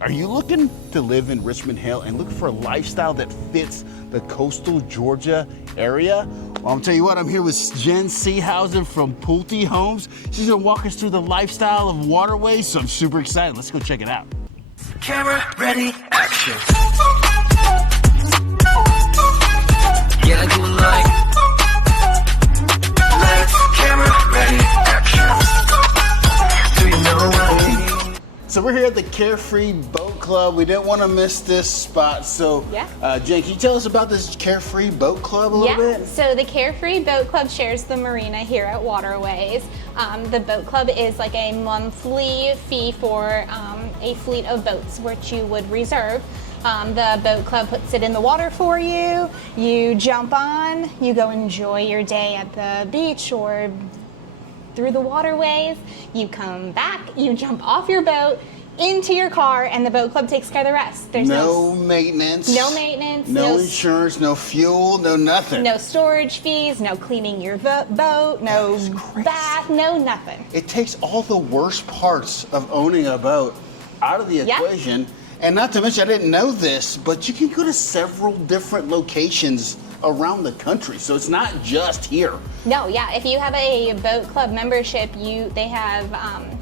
Are you looking to live in Richmond Hill and looking for a lifestyle that fits the coastal Georgia area? Well, I'm tell you what, I'm here with Jen Seehausen from Pulte Homes. She's gonna walk us through the lifestyle of Waterways, so I'm super excited. Let's go check it out. Camera ready, action. Yeah, I do like lights, camera ready, action. Do you know what I mean? So we're here at the Carefree Boat Club. We didn't want to miss this spot. So, Jen, can you tell us about this Carefree Boat Club a little bit? So the Carefree Boat Club shares the marina here at Waterways. The boat club is like a monthly fee for a fleet of boats, which you would reserve. The boat club puts it in the water for you. You jump on, you go enjoy your day at the beach or through the waterways. You come back, you jump off your boat into your car, and the boat club takes care of the rest. There's no maintenance. No maintenance. No insurance, no fuel, no nothing. No storage fees, no cleaning your boat, no bath, no nothing. It takes all the worst parts of owning a boat out of the equation. And not to mention, I didn't know this, but you can go to several different locations around the country, so it's not just here. No, if you have a boat club membership, they have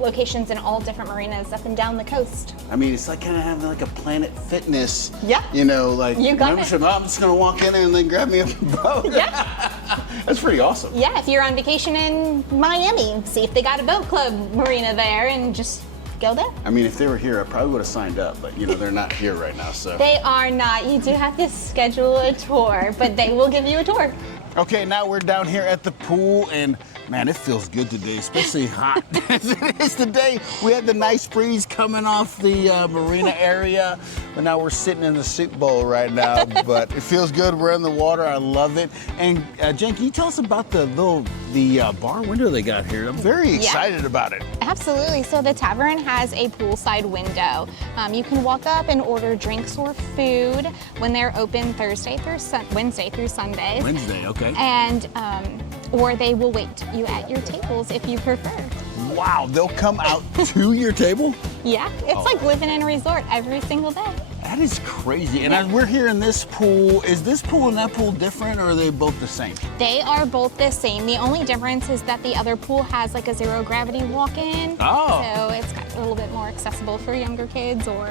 locations in all different marinas up and down the coast. I mean, it's like kind of having like a Planet Fitness, you got membership. It. I'm just gonna walk in there and then grab me a boat. That's pretty awesome. Yeah, if you're on vacation in Miami, see if they got a boat club marina there and just go there. I mean, if they were here, I probably would have signed up, but they're not here right now, so. They are not. You do have to schedule a tour, but they will give you a tour. Okay, now we're down here at the pool, and man, it feels good today, especially hot as it is today. We had the nice breeze coming off the marina area, but now we're sitting in the soup bowl right now, but it feels good. We're in the water. I love it. And Jen, can you tell us about the bar window they got here? I'm very excited about it. Absolutely. So the tavern has a poolside window. You can walk up and order drinks or food when they're open Wednesday through Sundays. Wednesday, okay. And or they will wait you at your tables if you prefer. Wow, they'll come out to your table? Yeah, it's like living in a resort every single day. That is crazy. And we're here in this pool. Is this pool and that pool different, or are they both the same? They are both the same. The only difference is that the other pool has like a zero gravity walk-in. Oh. So it's got a little bit more accessible for younger kids or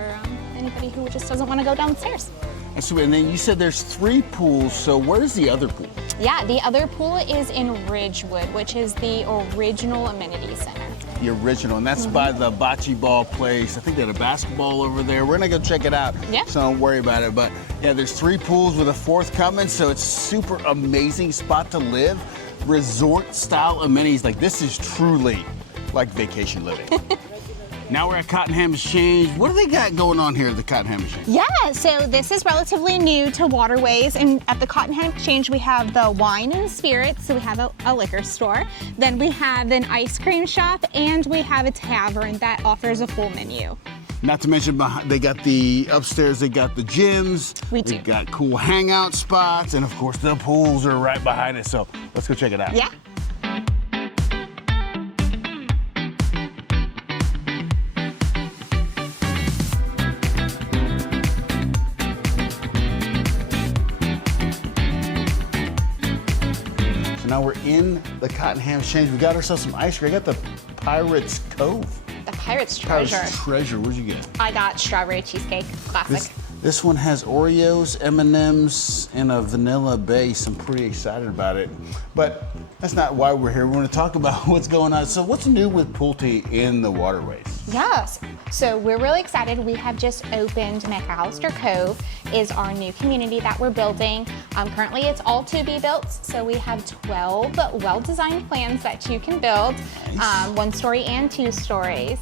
anybody who just doesn't want to go downstairs. And then you said there's 3 pools, so where's the other pool? Yeah, the other pool is in Ridgewood, which is the original amenity center. The original, and that's by the bocce ball place. I think they had a basketball over there. We're gonna go check it out, so don't worry about it. But yeah, there's 3 pools with a 4th coming, so it's super amazing spot to live. Resort style amenities, like this is truly like vacation living. Now we're at Cottenham Exchange. What do they got going on here at the Cottenham Exchange? Yeah, so this is relatively new to Waterways, and at the Cottenham Exchange we have the wine and spirits, so we have a liquor store. Then we have an ice cream shop, and we have a tavern that offers a full menu. Not to mention, they got the upstairs, they got the gyms. They got cool hangout spots, and of course the pools are right behind it, so let's go check it out. Yeah. Now we're in the Cottenham Exchange. We got ourselves some ice cream. I got the Pirates Cove. The Pirates Treasure. Pirates Treasure. What'd you get? I got strawberry cheesecake, classic. This one has Oreos, M&Ms, and a vanilla base. I'm pretty excited about it. But that's not why we're here. We're going to talk about what's going on. So what's new with Pulte in the Waterways? Yes, so we're really excited. We have just opened McAllister Cove, is our new community that we're building. Currently it's all to be built, so we have 12 well-designed plans that you can build, nice. 1 story and 2 stories.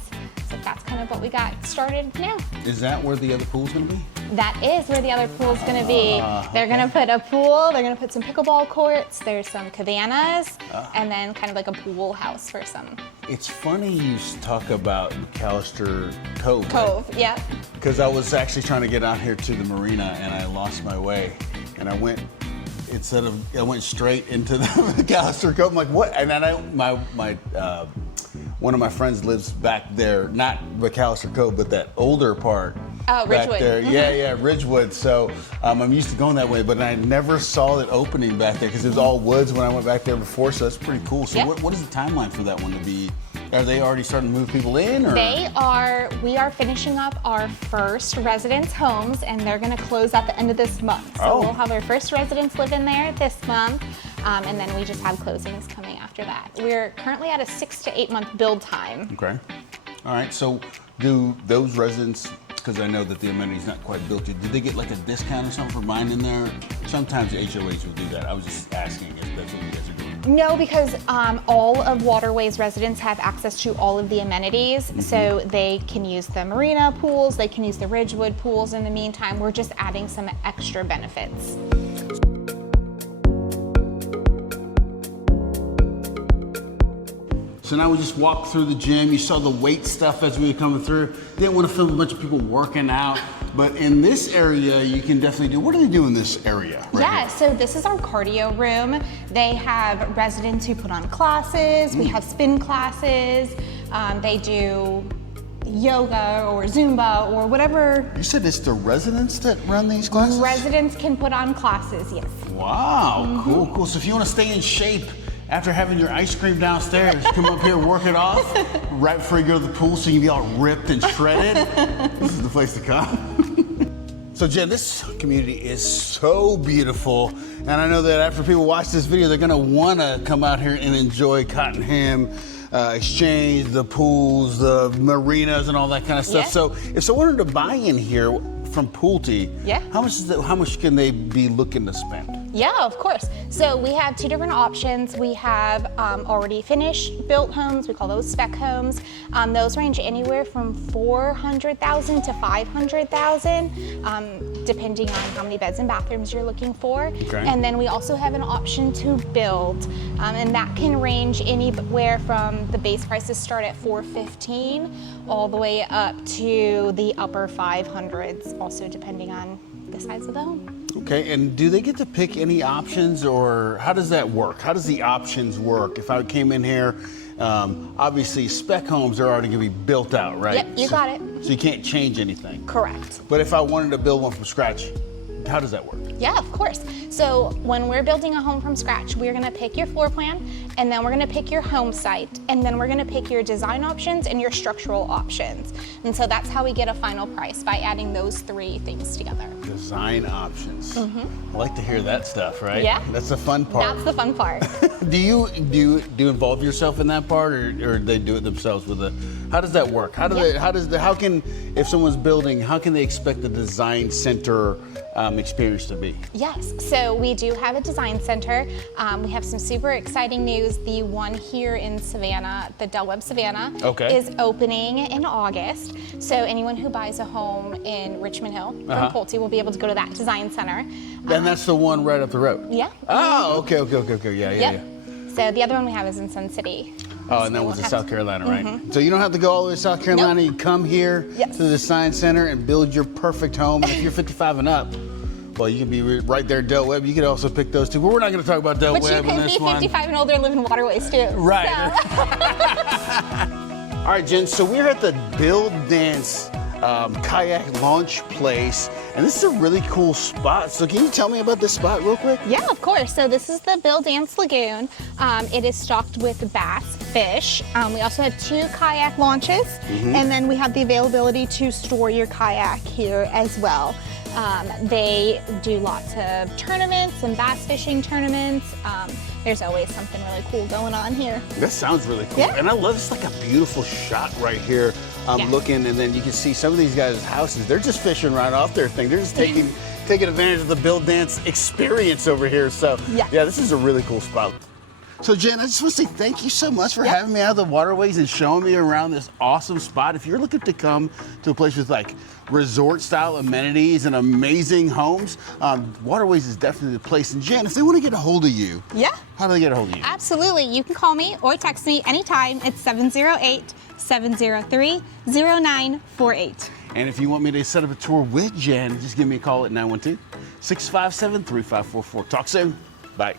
So that's kind of what we got started now. Is that where the other pool's gonna be? That is where the other pool's gonna be. They're gonna put a pool, they're gonna put some pickleball courts, there's some cabanas, and then kind of like a pool house for some. It's funny you talk about McAllister Cove. Cove, right? Yeah. Because I was actually trying to get out here to the marina and I lost my way. And I went, I went straight into the McAllister Cove. I'm like, what? And then my one of my friends lives back there, not McAllister Cove, but that older part. Oh, back Ridgewood. there. Yeah, Ridgewood. So I'm used to going that way, but I never saw it opening back there because it was all woods when I went back there before. So that's pretty cool. So what is the timeline for that one to be? Are they already starting to move people in? Or? We are finishing up our first residence homes, and they're going to close at the end of this month. So we'll have our first residents live in there this month, and then we just have closings coming after that. We're currently at a 6 to 8 month build time. Okay. All right. So do those residents, because I know that the amenity's not quite built yet, did they get like a discount or something for buying in there? Sometimes the HOAs will do that. I was just asking if that's what you guys are doing. No, because all of Waterways residents have access to all of the amenities, so they can use the marina pools, they can use the Ridgewood pools in the meantime. We're just adding some extra benefits. So now we just walked through the gym. You saw the weight stuff as we were coming through. Didn't want to film a bunch of people working out, but in this area, you can definitely do. What do they do in this area? Right here? So this is our cardio room. They have residents who put on classes. We have spin classes. They do yoga or Zumba or whatever. You said it's the residents that run these classes? Residents can put on classes, yes. Wow, cool. So if you want to stay in shape after having your ice cream downstairs, come up here, work it off right before you go to the pool so you can be all ripped and shredded. This is the place to come. So Jen, this community is so beautiful, and I know that after people watch this video, they're gonna wanna come out here and enjoy Cottenham Exchange, the pools, the marinas, and all that kind of stuff. So if someone wanted to buy in here from Pulte, how much can they be looking to spend? Yeah, of course. So we have two different options. We have already finished built homes. We call those spec homes. Those range anywhere from $400,000 to $500,000, depending on how many beds and bathrooms you're looking for. Okay. And then we also have an option to build, and that can range anywhere from the base prices start at $415,000 all the way up to the upper 500s, also depending on the size of the home. Okay, and do they get to pick any options, or how does that work? How does the options work? If I came in here, obviously spec homes are already gonna be built out, right? Yep, you got it. So you can't change anything. Correct. But if I wanted to build one from scratch, how does that work? Yeah, of course. So when we're building a home from scratch, we're gonna pick your floor plan, and then we're gonna pick your home site, and then we're gonna pick your design options and your structural options. And so that's how we get a final price, by adding those three things together. Design options. I like to hear that stuff, right? Yeah. That's the fun part. That's the fun part. Do you involve yourself in that part, or they do it themselves with the? How does that work? How can, if someone's building, how can they expect the design center experience to be? Yes, so we do have a design center. We have some super exciting news. The one here in Savannah, the Del Webb Savannah, is opening in August. So anyone who buys a home in Richmond Hill from Pulte will be able to go to that design center. And that's the one right up the road? Yeah. Oh, okay, yeah. So the other one we have is in Sun City. Oh, and that was in South Carolina, right? So you don't have to go all the way to South Carolina. You come here to the design center and build your perfect home. And if you're 55 and up, well, you can be right there, Del Webb. You could also pick those two, but we're not going to talk about Del Webb in this one. But you can be 55 and older and live in Waterways too. Right. So. All right, Jen, so we're at the Build Dance kayak launch place, and this is a really cool spot. So can you tell me about this spot real quick? Yeah, of course. So this is the Bill Dance Lagoon. It is stocked with bass fish. We also have 2 kayak launches, and then we have the availability to store your kayak here as well. They do lots of tournaments and bass fishing tournaments. There's always something really cool going on here. That sounds really cool. Yeah. And I love, it's like a beautiful shot right here. Looking, and then you can see some of these guys' houses. They're just fishing right off their thing. They're just taking advantage of the Build Dance experience over here. So yeah, this is a really cool spot. So Jen, I just want to say thank you so much for having me out of the Waterways and showing me around this awesome spot. If you're looking to come to a place with like resort-style amenities and amazing homes, Waterways is definitely the place. And Jen, if they want to get a hold of you, how do they get a hold of you? Absolutely. You can call me or text me anytime. It's 708-703-0948. And if you want me to set up a tour with Jen, just give me a call at 912-657-3544. Talk soon. Bye.